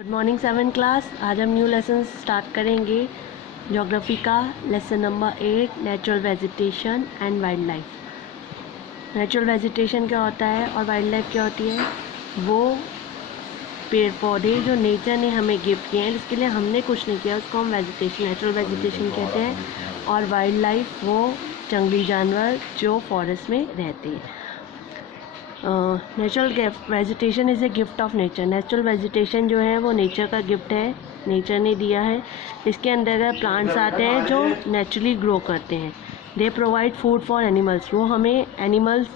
Good morning 7 class. आज हम new lesson start करेंगे ज्योग्राफी का lesson number 8 natural vegetation and wild life. Natural vegetation क्या होता है और वाइल्ड लाइफ क्या होती है? वो पेड़ पौधे जो नेचर ने हमें गिफ्ट किए हैं, जिसके लिए हमने कुछ नहीं किया, उसको हम वेजिटेशन नेचुरल वेजिटेशन कहते हैं। और वाइल्ड लाइफ वो जंगली जानवर जो फॉरेस्ट में रहते हैं। Natural vegetation is a gift of nature. Natural vegetation जो है वो नेचर का गिफ्ट है, नेचर ने दिया है। इसके अंदर प्लांट्स आते हैं जो नेचुरली ग्रो करते हैं। They provide food for animals. वो हमें एनिमल्स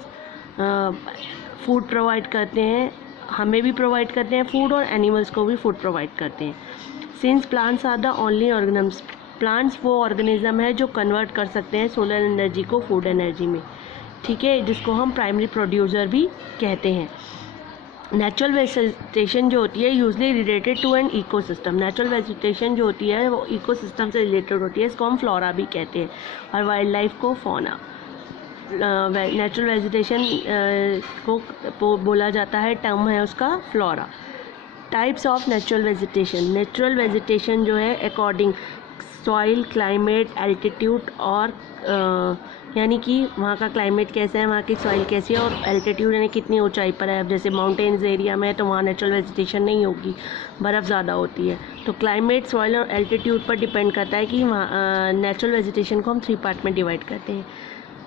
फूड प्रोवाइड करते हैं, हमें भी प्रोवाइड करते हैं फूड, और एनिमल्स को भी फूड प्रोवाइड करते हैं। Since plants are the only organisms, plants वो ऑर्गेनिज्म है जो कन्वर्ट कर सकते हैं सोलर एनर्जी को फूड एनर्जी में, ठीक है, जिसको हम प्राइमरी प्रोड्यूसर भी कहते हैं। नेचुरल वेजिटेशन जो होती है usually related to an ecosystem. Natural vegetation जो होती है वो इकोसिस्टम से रिलेटेड होती है, इसको हम फ्लोरा भी कहते हैं, और वाइल्ड लाइफ को फौना। नेचुरल वेजिटेशन को बोला जाता है, टर्म है उसका flora. Types of natural vegetation. Natural vegetation जो है अकॉर्डिंग सॉइल, क्लाइमेट, एल्टीट्यूड, और यानी कि वहाँ का क्लाइमेट कैसा है, वहाँ की सॉइल कैसी है, और एल्टीट्यूड यानी कितनी ऊंचाई पर है। अब जैसे माउंटेन्स एरिया में है तो वहाँ नेचुरल वेजिटेशन नहीं होगी, बर्फ़ ज़्यादा होती है। तो क्लाइमेट, सॉइल और एल्टीट्यूड पर डिपेंड करता है कि वहाँ नेचुरल वेजिटेशन को हम 3 पार्ट में डिवाइड करते हैं,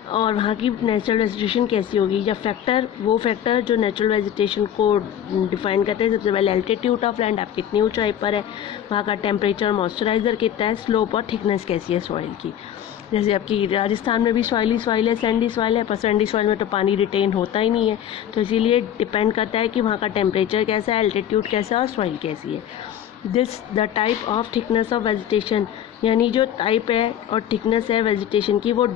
और वहाँ की नेचुरल वेजिटेशन कैसी होगी। या फैक्टर, वो फैक्टर जो नेचुरल वेजिटेशन को डिफाइन करते हैं, सबसे पहले एल्टीट्यूड ऑफ लैंड, आप कितनी ऊंचाई पर है, वहाँ का टेम्परेचर, मॉइस्चराइजर कितना है, स्लोप और थिकनेस कैसी है सॉइल की। जैसे आपकी राजस्थान में भी सॉइली सॉइल है, सैंडी सॉइल है, पर सैंडी सॉइल में तो पानी रिटेन होता ही नहीं है, तो इसीलिए डिपेंड करता है कि वहाँ का टेम्परेचर कैसा है, एल्टीट्यूड कैसा है और सॉइल कैसी है। This the type of thickness of vegetation, यानी जो टाइप है और थिकनेस है वेजिटेशन की, वो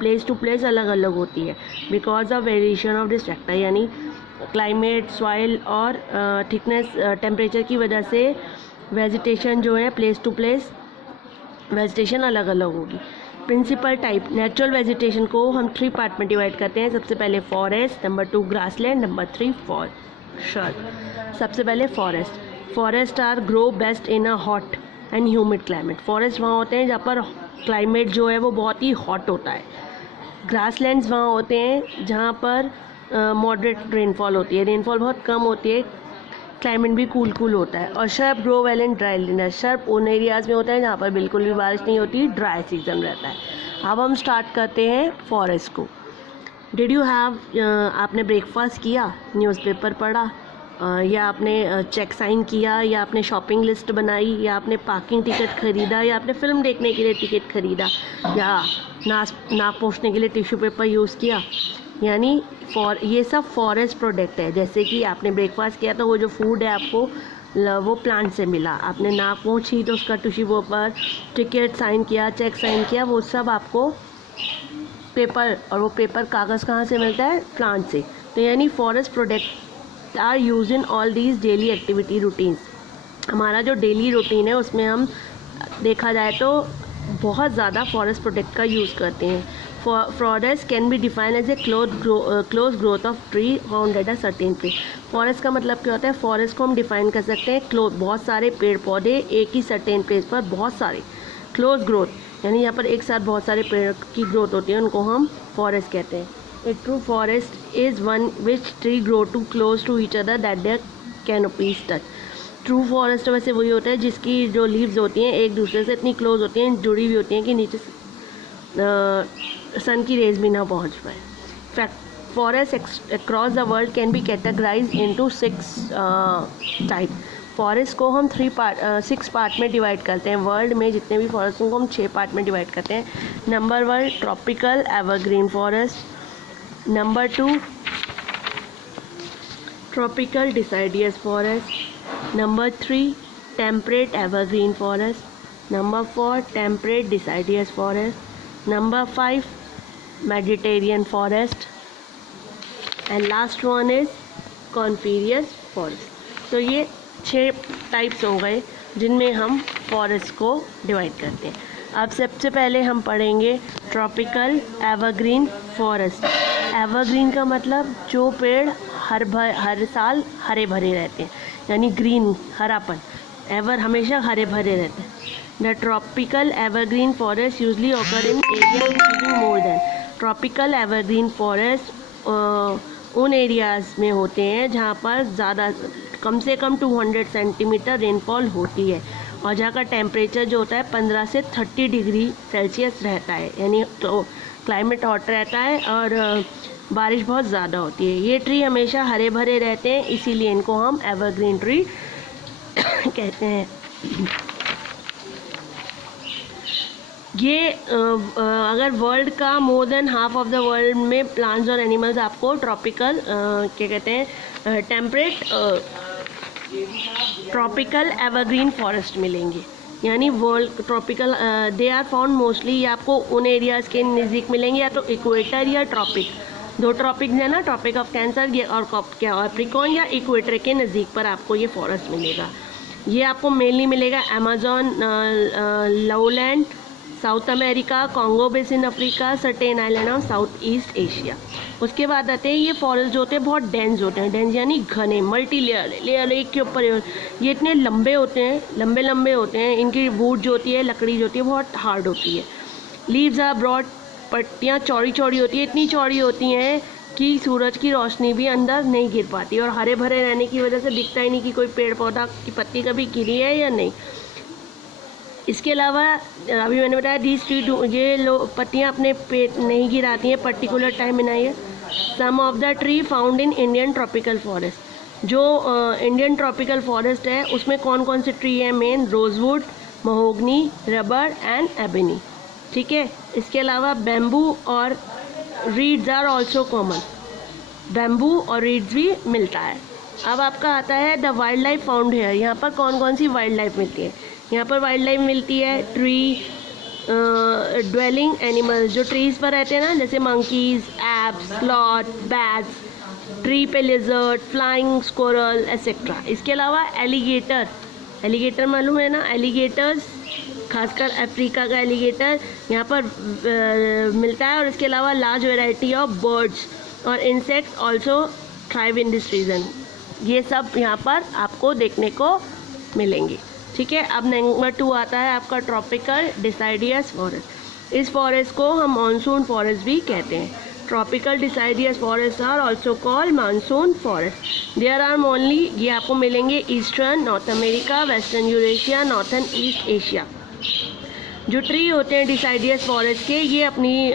प्लेस टू प्लेस अलग अलग होती है because of variation of this factor, यानी क्लाइमेट, सॉइल और थिकनेस, टेम्परेचर की वजह से वेजिटेशन जो है प्लेस टू प्लेस वेजिटेशन अलग अलग होगी। प्रिंसिपल टाइप नेचुरल वेजिटेशन को हम 3 पार्ट में डिवाइड करते हैं। सबसे पहले forest, number 2 grassland, number 3 forest. सबसे पहले forest. Forest are grow best in a hot and humid climate. Forest वहाँ होते हैं जहाँ पर क्लाइमेट जो है वो बहुत ही हॉट होता है। ग्रासलैंड्स वहाँ होते हैं जहाँ पर मॉडरेट रेनफॉल होती है, रेनफॉल बहुत कम होती है, क्लाइमेट भी कूल होता है। और shrub grow well in dry land. Shrub उन एरियाज़ में होता है जहाँ पर बिल्कुल भी बारिश नहीं होती, ड्राई सीजन रहता है। अब हम स्टार्ट करते हैं फॉरेस्ट को। डिड यू हैव, आपने ब्रेकफास्ट किया, न्यूज़पेपर पढ़ा, या आपने चेक साइन किया, या आपने शॉपिंग लिस्ट बनाई, या आपने पार्किंग टिकट ख़रीदा, या आपने फ़िल्म देखने के लिए टिकट ख़रीदा, या नाक पोंछने के लिए टिश्यू पेपर यूज़ किया, यानी ये सब फॉरेस्ट प्रोडक्ट है। जैसे कि आपने ब्रेकफास्ट किया तो वो जो फूड है आपको वो प्लांट से मिला, आपने नाक पोंछी तो उसका टिश्यू पेपर, टिकट साइन किया, चेक साइन किया, वो सब आपको पेपर, और वो पेपर कागज़ कहाँ से मिलता है? प्लांट से। तो यानी forest product are use in all these daily activity routines. हमारा जो डेली रूटीन है उसमें हम देखा जाए तो बहुत ज़्यादा फॉरेस्ट प्रोडक्ट का यूज़ करते हैं। Forest can be define as a close growth of tree found at a certain place. Forest का मतलब क्या होता है? फॉरेस्ट को हम डिफाइन कर सकते हैं बहुत सारे पेड़ पौधे एक ही सर्टेन प्लेस पर, बहुत सारे क्लोज ग्रोथ, यानी यहाँ पर एक साथ बहुत सारे पेड़ की ग्रोथ होती है, उनको हम फॉरेस्ट कहते हैं। A true forest is one which tree grow too close to each other that their canopies touch. True forest वैसे वही होता है जिसकी जो लीव्स होती हैं एक दूसरे से इतनी क्लोज होती हैं, जुड़ी हुई होती हैं कि नीचे सन की रेज भी ना पहुंच पाए। Forest across the world can be categorise into 6 type. Forest को हम 6 पार्ट में डिवाइड करते हैं। वर्ल्ड में जितने भी फॉरेस्ट उनको हम 6 पार्ट में डिवाइड करते हैं। Number 1 tropical evergreen forest, number 2 tropical deciduous forest, number 3 temperate evergreen forest, number 4 temperate deciduous forest, number 5 Mediterranean forest, and last one is coniferous forest. तो ये 6 टाइप्स हो गए जिनमें हम फॉरेस्ट को डिवाइड करते हैं। अब सबसे पहले हम पढ़ेंगे ट्रॉपिकल एवरग्रीन फॉरेस्ट। एवरग्रीन का मतलब जो पेड़ हर साल हरे भरे रहते हैं, यानी ग्रीन, हरापन, एवर हमेशा हरे भरे रहते हैं। The tropical evergreen forest usually occur in area receiving more than, tropical evergreen forest उन एरियाज़ में होते हैं जहाँ पर ज़्यादा, कम से कम 200 सेंटीमीटर रेनफॉल होती है और जहाँ का टेम्परेचर जो होता है 15 से 30 डिग्री सेल्सियस रहता है, यानी तो क्लाइमेट हॉट रहता है और बारिश बहुत ज़्यादा होती है। ये ट्री हमेशा हरे भरे रहते हैं, इसीलिए इनको हम एवरग्रीन ट्री कहते हैं। ये अगर वर्ल्ड का more than half of the world में प्लांट्स और एनिमल्स आपको ट्रॉपिकल क्या कहते हैं टेम्परेट ट्रॉपिकल एवरग्रीन फॉरेस्ट मिलेंगे, यानी world tropical they are found mostly, ये आपको उन एरियाज़ के नज़दीक मिलेंगे, या तो इक्वेटर या ट्रॉपिक, दो ट्रॉपिक्स है ना, ट्रॉपिक ऑफ कैंसर और कैप्रिकॉर्न या इक्वेटर के नज़दीक पर आपको ये फॉरेस्ट मिलेगा। ये आपको मेनली मिलेगा Amazon lowland, south America, Congo basin Africa, certain island और साउथ ईस्ट एशिया। उसके बाद आते हैं ये फॉरेस्ट जो होते हैं बहुत डेंस होते हैं, डेंस यानी घने, मल्टी लेयर एक के ऊपर, ये इतने लंबे होते हैं, लंबे लंबे होते हैं, इनकी वुड जो होती है, लकड़ी जो होती है बहुत हार्ड होती है। लीव्स आर ब्रॉड, पत्तियाँ चौड़ी चौड़ी होती है, इतनी चौड़ी होती हैं कि सूरज की रोशनी भी अंदर नहीं गिर पाती, और हरे भरे रहने की वजह से दिखता ही नहीं कि कोई पेड़ पौधा की पत्ती कभी गिरी है या नहीं। इसके अलावा अभी मैंने बताया दीज ट्री, ये पत्तियाँ अपने पेट नहीं गिराती हैं particular time in year. Some of the tree found in Indian tropical forest, जो इंडियन ट्रॉपिकल फॉरेस्ट है उसमें कौन कौन से ट्री है, main rosewood, mahogany, rubber and ebony, ठीक है। इसके अलावा बैम्बू और reeds are also common, bamboo और रीड्स भी मिलता है। अब आपका आता है the wildlife found here, यहाँ पर कौन कौन सी वाइल्ड लाइफ मिलती है, यहाँ पर वाइल्ड लाइफ मिलती है ट्री ड्वेलिंग एनिमल्स, जो ट्रीज़ पर रहते हैं ना, जैसे monkeys, apps, sloth, bats, tree पे लिजर्ड, फ्लाइंग स्क्वारल एक्सेट्रा। इसके अलावा एलिगेटर, एलिगेटर मालूम है ना, एलिगेटर्स, खासकर अफ्रीका का एलिगेटर यहाँ पर मिलता है। और इसके अलावा लार्ज वेराइटी ऑफ बर्ड्स और insects also thrive in this region, ये सब यहाँ पर आपको देखने को मिलेंगे, ठीक है। अब नंबर 2 आता है आपका ट्रॉपिकल डिसाइडियस फॉरेस्ट। इस फॉरेस्ट को हम मानसून फॉरेस्ट भी कहते हैं। Tropical deciduous forest are also called monsoon forest. There are only, ये आपको मिलेंगे eastern North America, western Eurasia, northern East Asia. जो ट्री होते हैं डिसाइडियस फॉरेस्ट के, ये अपनी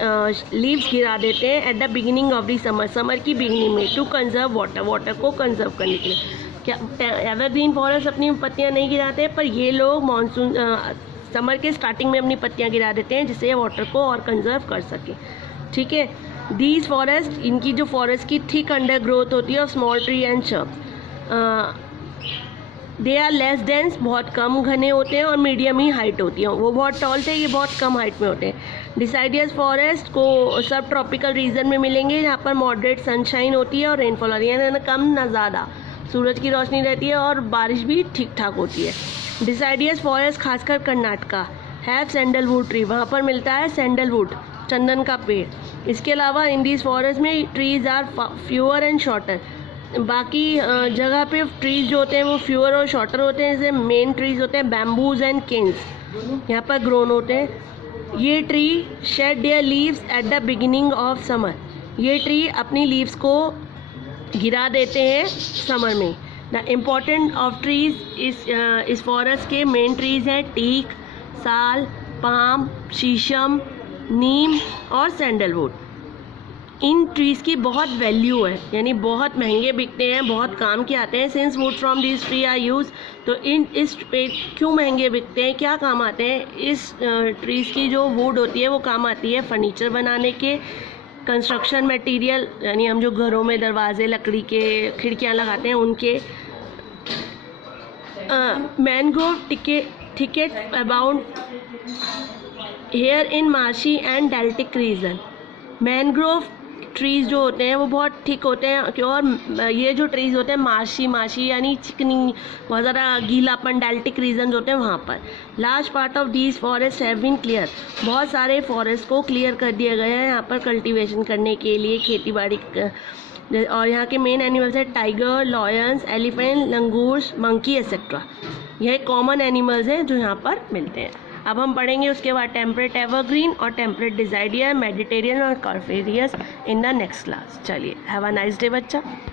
लीव्स गिरा देते हैं at the beginning of the summer, summer की बिगिनिंग में, टू कंजर्व वाटर, वाटर को कंजर्व करने के लिए। क्या एवरग्रीन फॉरेस्ट अपनी पत्तियां नहीं गिराते, पर ये लोग मानसून समर के स्टार्टिंग में अपनी पत्तियां गिरा देते हैं जिससे वाटर को और कंजर्व कर सके, ठीक है। दीज फॉरेस्ट, इनकी जो फॉरेस्ट की थिक अंडर ग्रोथ होती है of small tree and shrub, they are less dense, बहुत कम घने होते हैं, और मीडियम ही हाइट होती है। वो बहुत टॉल थे, ये बहुत कम हाइट में होते हैं। डिसाइडियस फॉरेस्ट को सब ट्रॉपिकल रीजन में मिलेंगे जहाँ पर मॉडरेट सनशाइन होती है और रेनफॉल होती है, ना कम ना ज़्यादा, सूरज की रोशनी रहती है और बारिश भी ठीक ठाक होती है। डिसाइडियस फॉरेस्ट खासकर कर्नाटका हैव सैंडलवुड ट्री, वहाँ पर मिलता है सैंडलवुड, चंदन का पेड़। इसके अलावा इन दिस फॉरेस्ट में trees are fewer and shorter, बाकी जगह पे ट्रीज जो होते हैं वो फ्यूअर और शॉर्टर होते हैं। जैसे मेन ट्रीज होते हैं बैम्बूज एंड केन्स, यहाँ पर ग्रोन होते हैं। ये tree shade there leaves at the beginning of summer, ये ट्री अपनी लीव्स को गिरा देते हैं समर में। द इम्पॉर्टेंट ऑफ ट्रीज इस फॉरेस्ट के मेन ट्रीज हैं टीक, साल, पाम, शीशम, नीम और सैंडलवुड। इन ट्रीज़ की बहुत वैल्यू है, यानी बहुत महंगे बिकते हैं, बहुत काम के आते हैं। Since wood from this tree are use, तो इस पे क्यों महंगे बिकते हैं, क्या काम आते हैं? इस ट्रीज़ की जो वुड होती है वो काम आती है फर्नीचर बनाने के, कंस्ट्रक्शन मटेरियल, यानी हम जो घरों में दरवाजे लकड़ी के खिड़कियां लगाते हैं उनके। Mangrove thicket abound here in marshy and deltic region. Mangrove trees जो होते हैं वो बहुत थिक होते हैं, और ये जो ट्रीज़ होते हैं माशी यानी चिकनी, बहुत ज़्यादा गीलापन, डेल्टिक रीजन होते हैं वहाँ पर। Large part of these forest have been clear, बहुत सारे फॉरेस्ट को क्लियर कर दिया गया है यहाँ पर कल्टीवेशन करने के लिए, खेती बाड़ी। और यहाँ के मेन एनिमल्स है tiger, lions, elephant, langurs, monkey etcetera. यह कॉमन एनिमल्स हैं जो यहाँ पर मिलते हैं। अब हम पढ़ेंगे उसके बाद टेम्परेट एवरग्रीन और टेम्परेट डिसाइडिया, मेडिटेरियन और कॉर्फेरियस इन द नेक्स्ट क्लास। चलिए, हैव अ नाइस डे बच्चा।